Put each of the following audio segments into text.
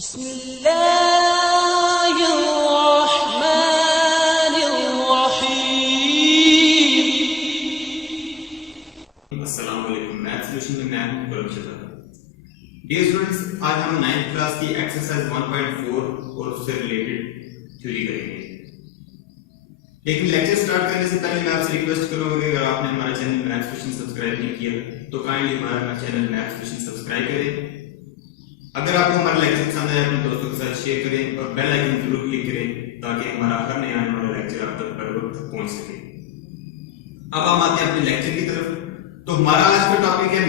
अस्सलाम वालेकुम। Math solution में मैं हूं गौरव चतरा। डियर स्टूडेंट्स, आज हम 9th क्लास की एक्सरसाइज 1.4 और उससे रिलेटेड थ्योरी करेंगे। लेकिन लेक्चर स्टार्ट करने से पहले मैं आपसे रिक्वेस्ट करूंगा कि अगर आपने हमारा चैनल मैथ सॉल्यूशन सब्सक्राइब नहीं किया तो काइंडली हमारा चैनल मैथ सॉल्यूशन सब्सक्राइब करें। अगर आपको हमारा लेक्चर पसंद आए अपने दोस्तों के साथ शेयर करें और बेल आइकन जरूर क्लिक करें ताकि हमारा हर नया आने वाला लेक्चर आप तक बर वक्त पहुंच सके। अब हम आते हैं अपने लेक्चर की तरफ। तो हमारा आज का टॉपिक है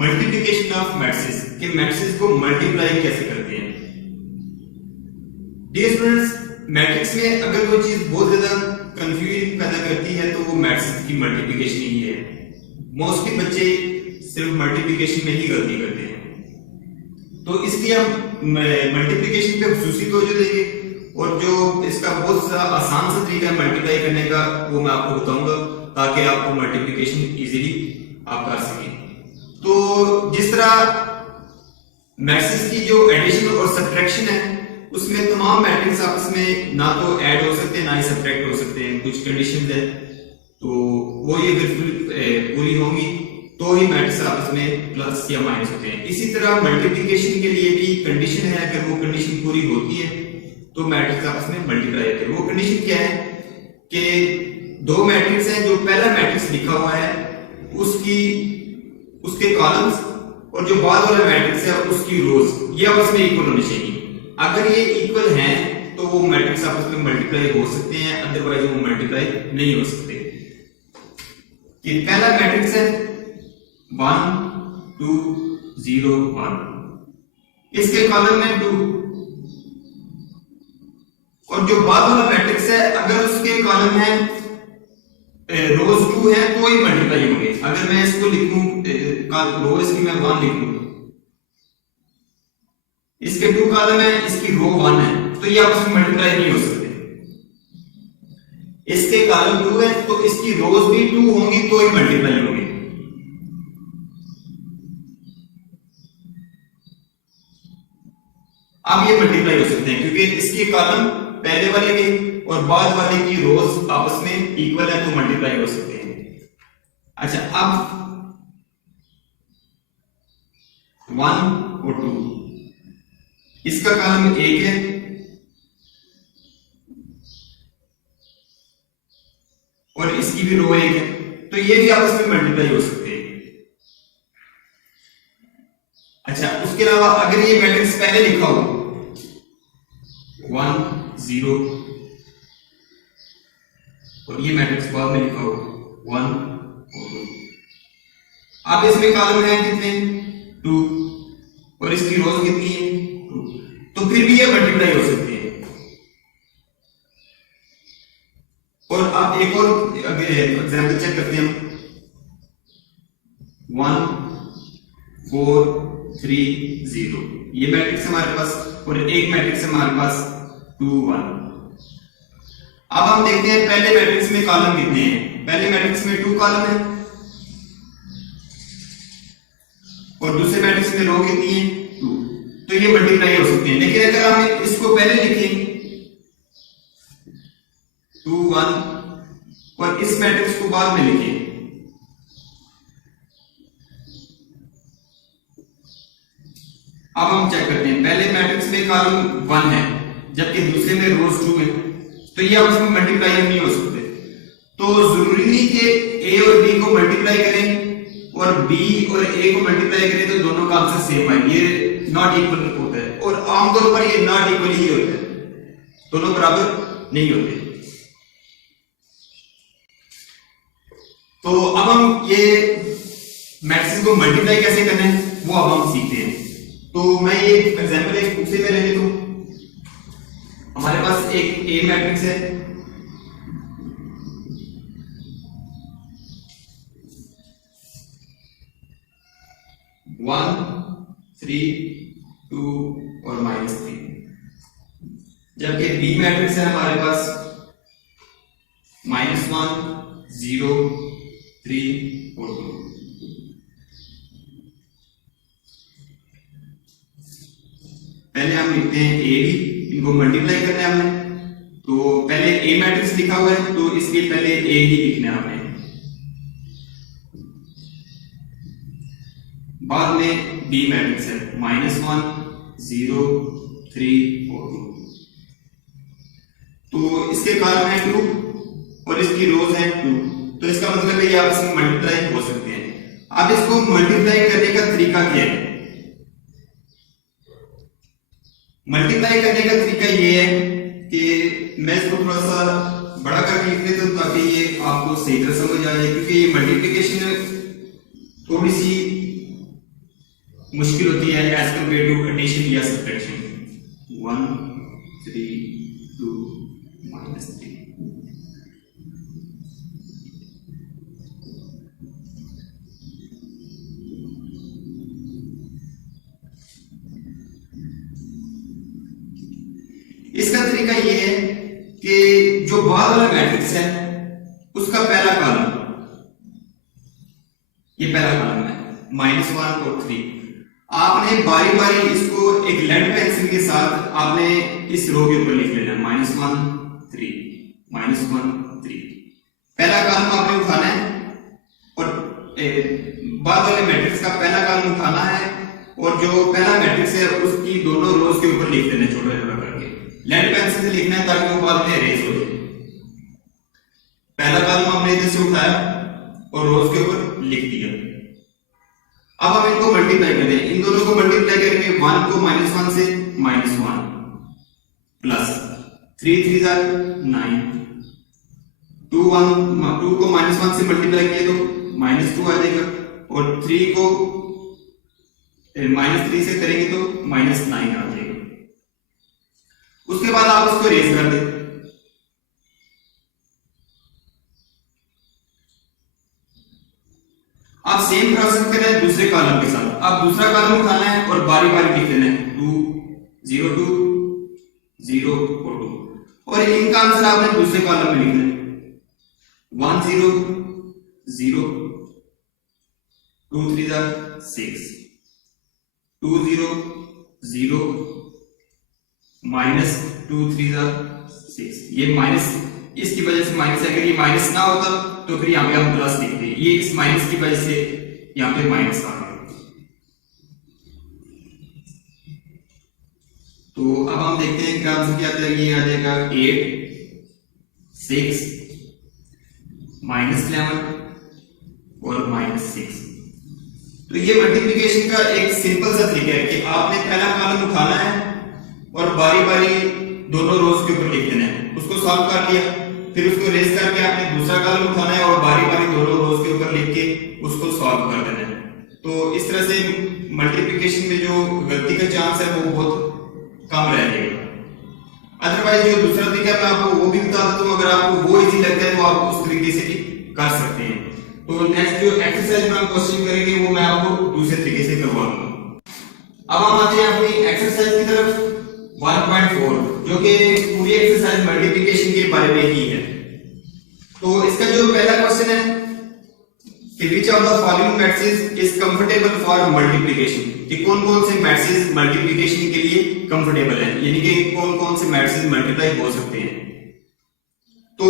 मल्टीप्लिकेशन ऑफ मैट्रिसेस, कि मैट्रिसेस को मल्टीप्लाई कैसे करते हैं। डियर स्टूडेंट्स, मैट्रिक्स में अगर कोई चीज बहुत ज्यादा कंफ्यूजन पैदा करती है तो वो मैट्रिक्स की मल्टीप्लिकेशन ही है। मोस्टली बच्चे सिर्फ मल्टीप्लिकेशन में ही गलती करते हैं, तो इसलिए हम मल्टीप्लिकेशन पे खुसूसी तवज्जो देंगे और जो इसका बहुत सा आसान सा तरीका है मल्टीप्लाई करने का वो मैं आपको बताऊंगा ताकि आपको मल्टीप्लिकेशन इजीली आप कर सकें। तो जिस तरह मैट्रिक्स की जो एडिशन और सब्ट्रैक्शन है उसमें तमाम मैट्रिक्स आपस में ना तो ऐड हो सकते हैं ना ही सब्ट्रैक्ट हो सकते हैं, कुछ कंडीशंस है तो वो ये बिल्कुल पूरी होंगी तो ही मैट्रिक्स आपस में प्लस या माइनस होते हैं। इसी तरह मल्टीप्लिकेशन के लिए भी कंडीशन है, अगर वो कंडीशन पूरी होती है तो मैट्रिक्स आपस में मल्टीप्लाई होते हैं। वो कंडीशन क्या है कि दो मैट्रिक्स हैं, जो पहला मैट्रिक्स लिखा हुआ है उसके कॉलम्स और जो बाद वाला मैट्रिक्स है उसकी रोज ये आपस में इक्वल होनी चाहिए। अगर ये इक्वल हैं तो वो मैट्रिक्स आपस में मल्टीप्लाई हो सकते हैं, अदरवाइज वो मल्टीप्लाई नहीं हो सकते। कि पहला मैट्रिक्स है 1 2 0 1, इसके कॉलम में 2 और जो बाद वाला मैट्रिक्स है अगर उसके कॉलम है रोज 2 है तो ही मल्टीप्लाई होंगे। अगर मैं इसको लिखूं रोज की मैं 1 लिख लूं, इसके 2 कॉलम है, इसकी रो 1 है तो ये आपस में मल्टीप्लाई नहीं हो सकते। इसके कॉलम 2 है तो इसकी रोज भी 2 होंगी तो ही मल्टीप्लाई होंगे। अब ये मल्टीप्लाई हो सकते हैं क्योंकि इसके कॉलम पहले वाले के और बाद वाले की रोज आपस में इक्वल है तो मल्टीप्लाई हो सकते हैं। अच्छा, अब 1 और 2, इसका कॉलम 1 है और इसकी भी रो 1 है तो ये भी आपस में मल्टीप्लाई हो सकते हैं। अच्छा, उसके अलावा अगर ये मैट्रिक्स पहले लिखा हो 1 0 और ये मैट्रिक्स बाद में लिखा हो 1 और 2, अब इसमें कॉलम है कितने 2 और इसकी रोज कितनी है 2, तो फिर भी ये मल्टीप्लाई हो सकती है। और अब एक और एग्जांपल चेक करते हैं हम 1 4 3 0, ये मैट्रिक्स हमारे पास और एक मैट्रिक्स हमारे पास 2 1। अब हम देखते हैं पहले मैट्रिक्स में कॉलम कितने हैं। पहले मैट्रिक्स में 2 कॉलम है और दूसरे मैट्रिक्स में रो कितनी है 2, तो ये मल्टीप्लाई हो सकते हैं। लेकिन अगर हम इसको पहले लिखें 2 1 और इस मैट्रिक्स को बाद में लिखें अब हम चेक करते हैं। पहले मैट्रिक्स में कॉलम 1 है जबकि दूसरे में रोज 2 है तो ये आपस में मल्टीप्लाई नहीं हो सकते। तो जरूरी नहीं कि ए और बी को मल्टीप्लाई करें और बी और ए को मल्टीप्लाई करें तो दोनों का आंसर सेम आए, ये नॉट इक्वल होता है और आमतौर पर ये नॉट इक्वल ही होता है, दोनों बराबर नहीं होते। तो अब हम ये मैट्रिक्स को मल्टीप्लाई कैसे करना है वो अब हम सीखते हैं। तो मैं ये एग्जांपल एक बुक से ले लेता हूं। हमारे पास एक ए मैट्रिक्स है वन 3 2 और -3, जबकि बी मैट्रिक्स है हमारे पास -1 0 3 और 2। पहले हम लिखते हैं ए बी, इनको मल्टीप्लाई करना है हमने, तो पहले ए मैट्रिक्स लिखा हुआ है तो इसलिए पहले ए ही लिखना है हमने, बाद में बी मैट्रिक्स है -1 0 3 4 2, तो इसके कॉलम है 2 और इसकी रोज है 2, तो इसका मतलब है ये आपस में मल्टीप्लाई हो सकते हैं। अब इसको मल्टीप्लाई करने का तरीका क्या है? मल्टीप्लाई करने का तरीका ये है कि मैं इसको थोड़ा सा बड़ा करके लिख देता हूं ताकि ये आपको सही तरह समझ आ जाए, क्योंकि ये मल्टीप्लिकेशन थोड़ी सी मुश्किल होती है एज कंपेयर टू एडिशन या सब्ट्रैक्शन। 1 3 2 -3, इसका तरीका ये है कि जो बाद वाला मैट्रिक्स है उसका पहला कॉलम, ये पहला कॉलम है -1 और 3, आपने बारी बारी इसको एक लेड पेंसिल के साथ आपने इस रो के ऊपर लिख लेना है -1 3 -1 3, पहला कॉलम आपने उठाना है और बाद वाले मैट्रिक्स का पहला कॉलम उठाना है और जो पहला मैट्रिक्स है उसकी दोनों रोज के ऊपर लिख देना छोटा छोटा करके, लेड पेंसिल से लिखना है ताकि वो बाद में अरेंज हो जाए। पहला कॉलम हमने इधर से उठाया और रोज के ऊपर लिख दिया। अब हम इनको मल्टीप्लाई कर दें, इन दोनों को मल्टीप्लाई करेंगे, 1 को -1 से -1 प्लस 3 3 9, 2 को -1 से मल्टीप्लाई किए तो -2 आ जाएगा और 3 को -3 से करेंगे तो -9 आ जाएगा। उसके बाद आप इसको रेज कर दें, आप सेम प्रोसेस करें दूसरे कॉलम के साथ। आप दूसरा कॉलम उठाना है और बारी बारी लिख देना है 2 0 2 0 और 2, और इनका आंसर आपने दूसरे कॉलम में लिखना है 1 0 0 2 3 6 2 0 0 -2 3 6, ये माइनस इसकी वजह से माइनस है, अगर ये माइनस ना होता तो फिर यहाँ पे हम प्लस लिखते, ये इस माइनस की वजह से यहाँ पे माइनस आ गया। तो अब हम देखते हैं क्या आंसर क्या आता है, ये आ जाएगा 8 6 -11 और -6। तो ये मल्टीप्लिकेशन का एक सिंपल सा तरीका है कि आपने पहला कॉलम उठाना है और बारी बारी दोनों रोज के ऊपर लिख देना है, उसको सॉल्व कर लिया, फिर उसको रेस करके आपने दूसरा कॉलम उठाना है और बारी बारी दोनों रोज के ऊपर लिख के उसको सॉल्व कर देना है। तो इस तरह से मल्टीप्लिकेशन में जो गलती का चांस है वो बहुत कम रह जाएगा। अदरवाइज जो दूसरा तरीका मैं आपको वो भी बता देता हूं, अगर आपको वो इजी लगता है तो आप उस तरीके से भी कर सकते हैं। तो नेक्स्ट जो एक्सरसाइज में हम क्वेश्चन करेंगे वो मैं आपको दूसरे तरीके से करवा दूंगा। अब हम आते हैं अपनी एक्सरसाइज की तरफ 1.4, जो कि पूरी एक्सरसाइज मल्टीप्लिकेशन के बारे में ही है। तो इसका जो पहला क्वेश्चन है कि which of the following matrices is comfortable for multiplication, कि कौन कौन से मैट्रिसेस मल्टीप्लिकेशन के लिए कंफर्टेबल हैं, यानी कि कौन कौन से मैट्रिसेस मल्टीप्लाई हो सकते हैं। तो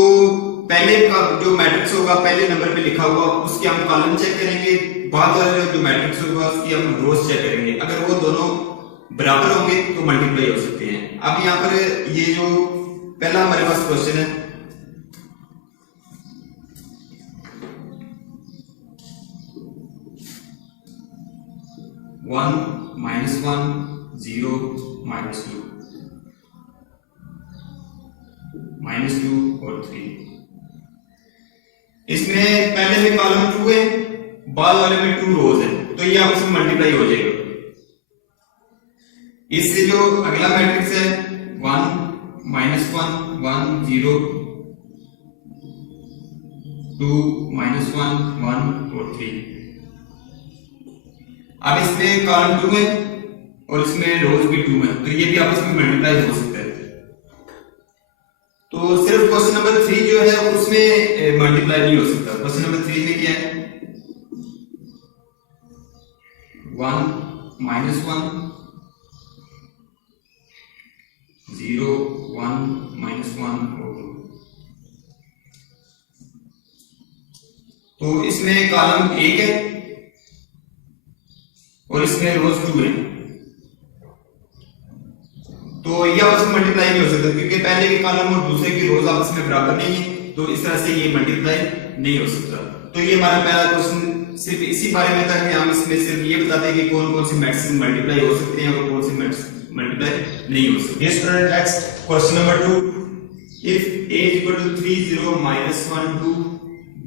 पहले का जो मैट्रिक्स होगा पहले नंबर पे लिखा हुआ उसके हम कॉलम चेक करेंगे, बाद वाला जो मैट्रिक्स होगा उसकी हम रोज चेक करेंगे, अगर वो दोनों बराबर होंगे तो मल्टीप्लाई हो सकते हैं। अब यहाँ पर ये जो पहला हमारे पास क्वेश्चन है, -1 0 -2 और 3, इसमें पहले में कॉलम 2 है, बाद वाले में 2 रोज है, तो ये आपस में मल्टीप्लाई हो जाएगा। इससे जो अगला मैट्रिक्स है 1 -1 1 0 2 -1 1 और 3, अब इसमें कॉलम 2 है और इसमें रोज भी 2 है, तो ये भी आपस में मल्टीप्लाई हो सकता है। तो सिर्फ क्वेश्चन नंबर 3 जो है उसमें मल्टीप्लाई नहीं हो सकता। क्वेश्चन नंबर 3 में क्या है 1 -1 0 1 -1 और 2। तो इसमें कॉलम 1 है और इसमें रोज 2 है, तो ये आपस में मल्टीप्लाई नहीं हो सकता क्योंकि पहले के कॉलम और दूसरे की रोज आपस में बराबर नहीं है, तो इस तरह से ये मल्टीप्लाई नहीं हो सकता। तो ये हमारा पहला क्वेश्चन सिर्फ इसी बारे में था कि हम इसमें सिर्फ ये बताते हैं कि कौन कौन से मैट्रिक्स मल्टीप्लाई हो सकते हैं और कौन से मैट्रिक्स मल्टीप्लाई नहीं हो सकते। Yes, student. Next, question number 2. If a is equal to 3 0 -1 2,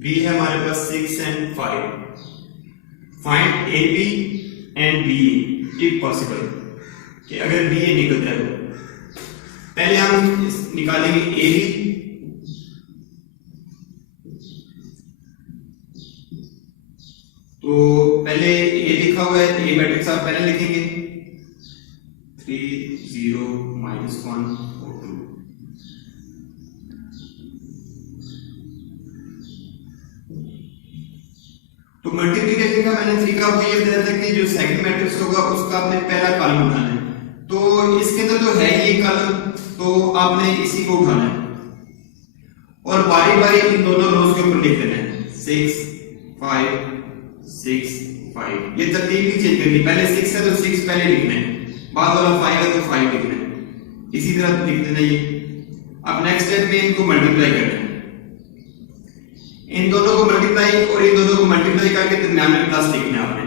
b है हमारे पास 6 and 5, find ab and ba if possible, कि अगर b a निकलता है पहले हम निकालेंगे ab, तो पहले a लिखा हुआ है, a मैट्रिक्स आप पहले लिखेंगे 3 0 -1 और 2। तो मल्टीप्लिकेशन का मैंने तरीका आपको ये बताया था कि जो सेकंड मैट्रिक्स होगा उसका आपने पहला कॉलम उठाना है, तो इसके अंदर तो है ये कॉलम, तो आपने इसी को उठाना है और बारी बारी इन दोनों रोज के ऊपर लिख देना है 6 5 6 5। ये तरतीब भी चेंज करनी, पहले 6 है तो 6 पहले लिखना है, बाद वाला 5 है तो 5 लिखना है, इसी तरह लिख देना ये। अब नेक्स्ट स्टेप में इनको मल्टीप्लाई करना है, इन दोनों को मल्टीप्लाई और इन दोनों को मल्टीप्लाई करके दरमियान में प्लस लिखना है आपने।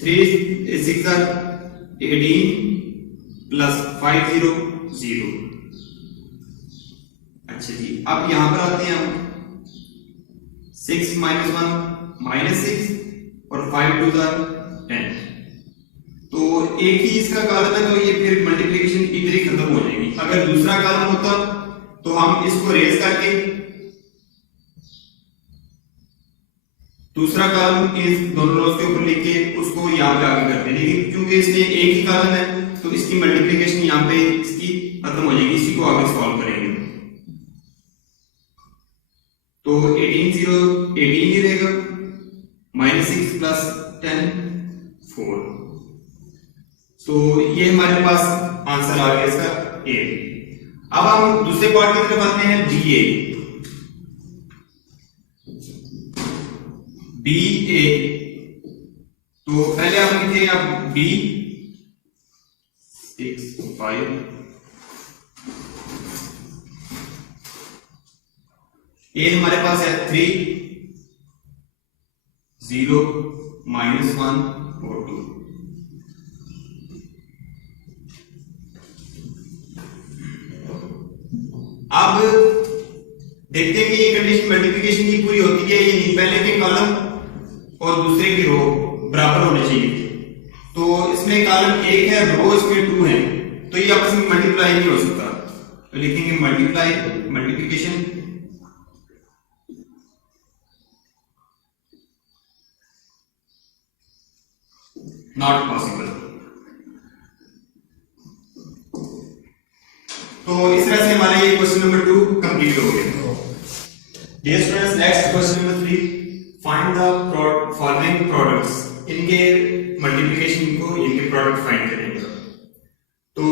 3 6 18 प्लस 5 0 0। अच्छा जी, अब यहां पर आते हैं हम 6 -1 -6 और 5 2 10। तो एक ही इसका कॉलम है, तो ये फिर मल्टीप्लिकेशन इधर ही खत्म हो जाएगी। अगर दूसरा कॉलम होता तो हम इसको रेज करके दूसरा कॉलम इस दोनों रोज के ऊपर लिख के उसको यहाँ पे आगे करते हैं, लेकिन क्योंकि इसमें एक ही कॉलम है तो इसकी मल्टीप्लिकेशन यहाँ पे इसकी खत्म हो जाएगी, इसी को आगे सॉल्व करेंगे। तो 18 0 18 ही रहेगा, -6 प्लस 10 4। तो ये हमारे पास आंसर आ गया इसका ए। अब हम दूसरे पार्ट की तरफ आते हैं, बी ए। तो पहले आप लिखेंगे आप बी 6 5, ए हमारे पास है 3 0 -1 और 2। अब देखते हैं कि ये कंडीशन मल्टीप्लिकेशन की पूरी होती है या नहीं। पहले के कॉलम और दूसरे की रो बराबर होने चाहिए, तो इसमें कॉलम 1 है, रो इसमें 2 है, तो ये आपस में मल्टीप्लाई नहीं हो सकता। तो लिखेंगे मल्टीप्लाई मल्टीप्लिकेशन नॉट पॉसिबल। तो इस तरह से हमारा ये क्वेश्चन नंबर 2 कंप्लीट हो गया। Dear students, next question number 3. Find the following products, इनके मल्टीप्लिकेशन को इनके प्रोडक्ट फाइंड करेंगे। तो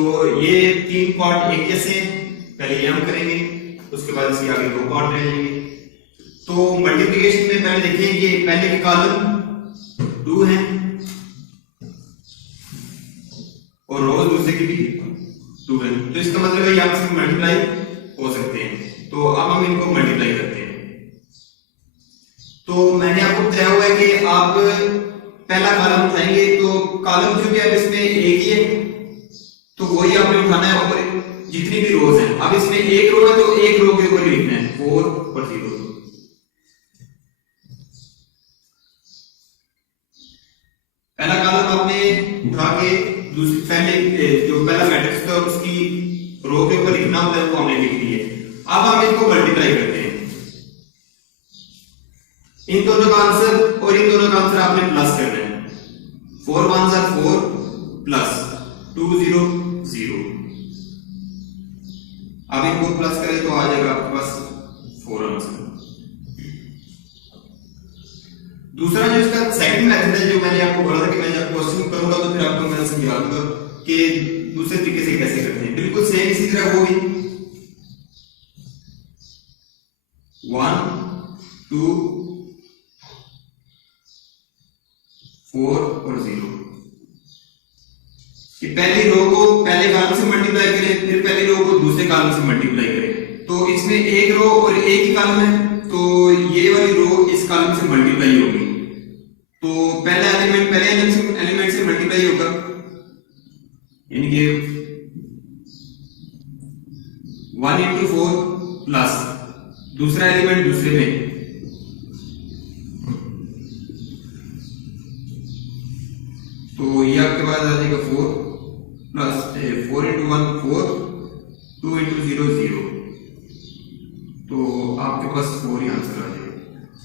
ये 3 पार्ट एक जैसे हैं, पहले ये हम करेंगे, उसके बाद इसके आगे 2 पार्ट रह जाएंगे। तो मल्टीप्लिकेशन में पहले देखिए कि पहले के कॉलम 2 है और रोज दूसरे की भी 2 है, तो इसका मतलब है आपस में मल्टीप्लाई हो सकते हैं। तो अब हम इनको मल्टीप्लाई करते हैं। तो मैंने आपको बताया हुआ है कि आप पहला कॉलम उठाएंगे, तो कॉलम जो कि अब इसमें एक ही है तो वही आपने उठाना है, और जितनी भी रोज हैं, अब इसमें एक रो है तो एक रो के ऊपर लिखना है 4 और 0। पहला कॉलम आपने उठा के दूसरी पहले जो पहला मैट्रिक्स था उसकी रो के ऊपर लिखना होता है, वो हमने लिख दिया। अब हम इसको मल्टीप्लाई करते हैं, इन दोनों का आंसर और इन दोनों का आंसर आपने प्लस करना है। 4 1 4 प्लस 2 0 0। अब इनको प्लस करें तो आ जाएगा आपके पास 4 आंसर। दूसरा जो इसका सेकंड मेथड है, जो मैंने आपको बोला था कि मैं जब क्वेश्चन करूंगा तो फिर आपको मैं समझा दूंगा कि दूसरे तरीके से कैसे करते हैं, बिल्कुल सेम इसी तरह वो भी 1 2 4 और 0 कि पहली रो को पहले कॉलम से मल्टीप्लाई करें, फिर पहली रो को दूसरे कॉलम से मल्टीप्लाई करें। तो इसमें एक रो और एक ही कॉलम है, तो ये वाली रो इस कॉलम से मल्टीप्लाई होगी। तो पहला एलिमेंट पहले एलिमेंट से मल्टीप्लाई होगा, यानी कि 1 into 4 प्लस दूसरा एलिमेंट दूसरे में, तो ये आपके पास आ जाएगा 4 प्लस 4 into 1 4, 2 into 0 0, तो आपके पास 4 ही आंसर आ जाएगा।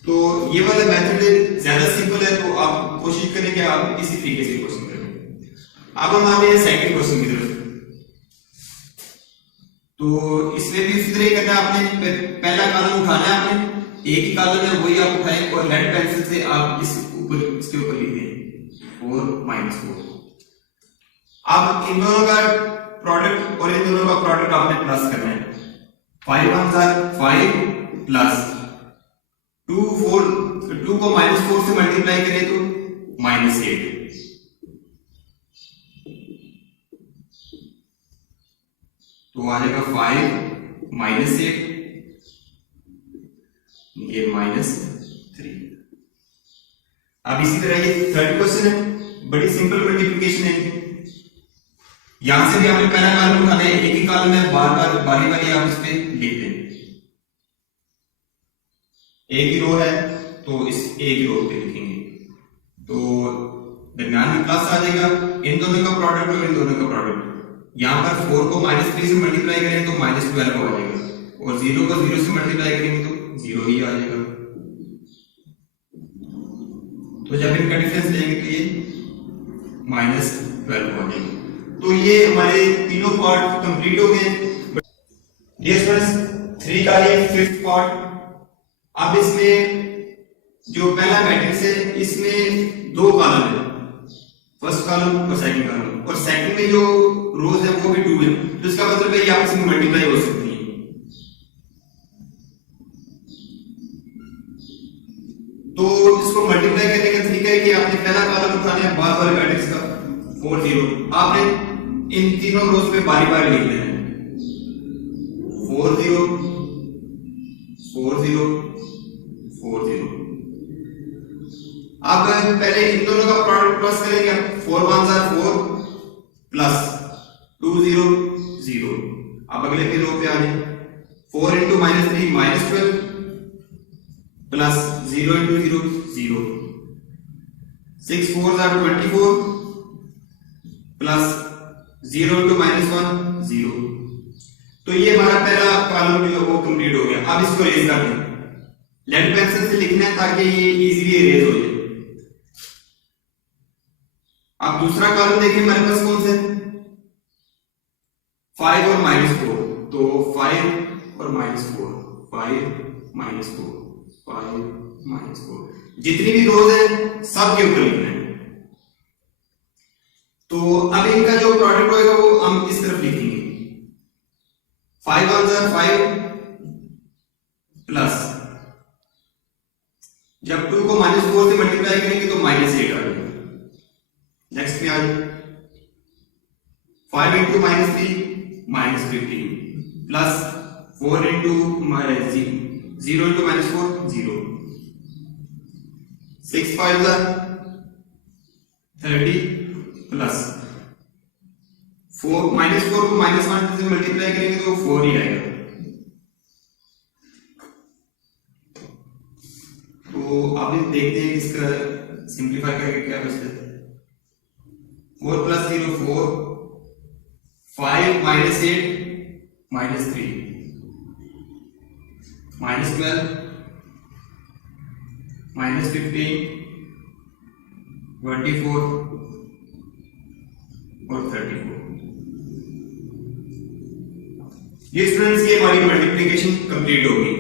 तो ये वाला मेथड ज्यादा सिंपल है, तो आप कोशिश करें कि आप इसी तरीके से क्वेश्चन करें। अब हम आते हैं सेकंड क्वेश्चन की तरफ। तो इसमें भी उसी तरह ही करना है, आपने पहला कॉलम उठाना है, आपने एक ही कॉलम है वही आप उठाएं और लेड पेंसिल से आप इसके ऊपर लिख दें 4 - 4। अब इन दोनों का प्रोडक्ट और इन दोनों का प्रोडक्ट आपने प्लस करना है। 5 1 5 प्लस 2 को -4 से मल्टीप्लाई करें तो -8, तो आ जाएगा 5 - 8, ये -3। अब इसी तरह ये थर्ड क्वेश्चन है, बड़ी सिंपल मल्टीप्लिकेशन है। यहां से भी आपने पहला कॉलम उठाना है, एक ही कॉलम है, बार बार बारी बारी आप इस पे लिख दें। एक ही रो है तो इस एक ही रो पे लिखेंगे, तो दरम्यान में प्लस आ जाएगा। इन दोनों का प्रोडक्ट और इन दोनों का प्रोडक्ट, यहां पर 4 को -3 से मल्टीप्लाई करें तो -12 हो जाएगा, और 0 को 0 से मल्टीप्लाई करेंगे तो 0 ही आ जाएगा। तो जब इनका डिफरेंस लेंगे तो ये -12 हो जाएगा। तो ये हमारे तीनों पार्ट कंप्लीट हो गए। डियर स्टूडेंट्स, 3 का ये फिफ्थ पार्ट। अब इसमें जो पहला मैट्रिक्स है, इसमें 2 कॉलम है, फर्स्ट कॉलम और सेकंड कॉलम, और सेकंड में जो रोज है वो भी 2 है, तो इसका मतलब है ये आपस में मल्टीप्लाई हो सकती है। तो इसको मल्टीप्लाई करने का तरीका है कि आपने पहला कॉलम उठाना है बाद वाले मैट्रिक्स का 4 0, आपने इन तीनों रोज पे बारी बारी लिख देना है 4 0 4 0 4 0। अब पहले इन दोनों का प्रोडक्ट प्लस करेंगे, 4 1 4 प्लस 2 0 0। अब अगले के रो पे आ जाए, 4 into -3 -12 plus 0 into 0 0, 6 4 24 plus 0 into -1 0। तो ये हमारा पहला कॉलम जो है वो कंप्लीट हो गया। अब इसको इरेज कर दें, लेड पेंसिल से लिखना है ताकि ये इजीली इरेज हो जाए। अब दूसरा कॉलम देखिए हमारे पास कौन सा है, 5 और -4, तो 5 और -4 5 -4 5 -4, जितनी भी रोज है सब के ऊपर लिखना है। तो अब इनका जो प्रोडक्ट होगा वो हम इस तरफ लिखेंगे, 5 1 5 प्लस, जब 2 को -4 से मल्टीप्लाई करेंगे तो -8 आ जाएगा। नेक्स्ट में आ जाए 5 into -3 -15 plus 4 into 0 into -4 0, 6 5 30 plus 4 -4 को -1 से मल्टीप्लाई करेंगे तो 4 ही आएगा। तो अब देखते हैं इसका सिंप्लीफाई करके क्या बचता है। 4 + 0 4, 5 - 8 -3 -12 -15 24 और 34। ये स्टूडेंट्स की हमारी मल्टीप्लिकेशन कंप्लीट होगी।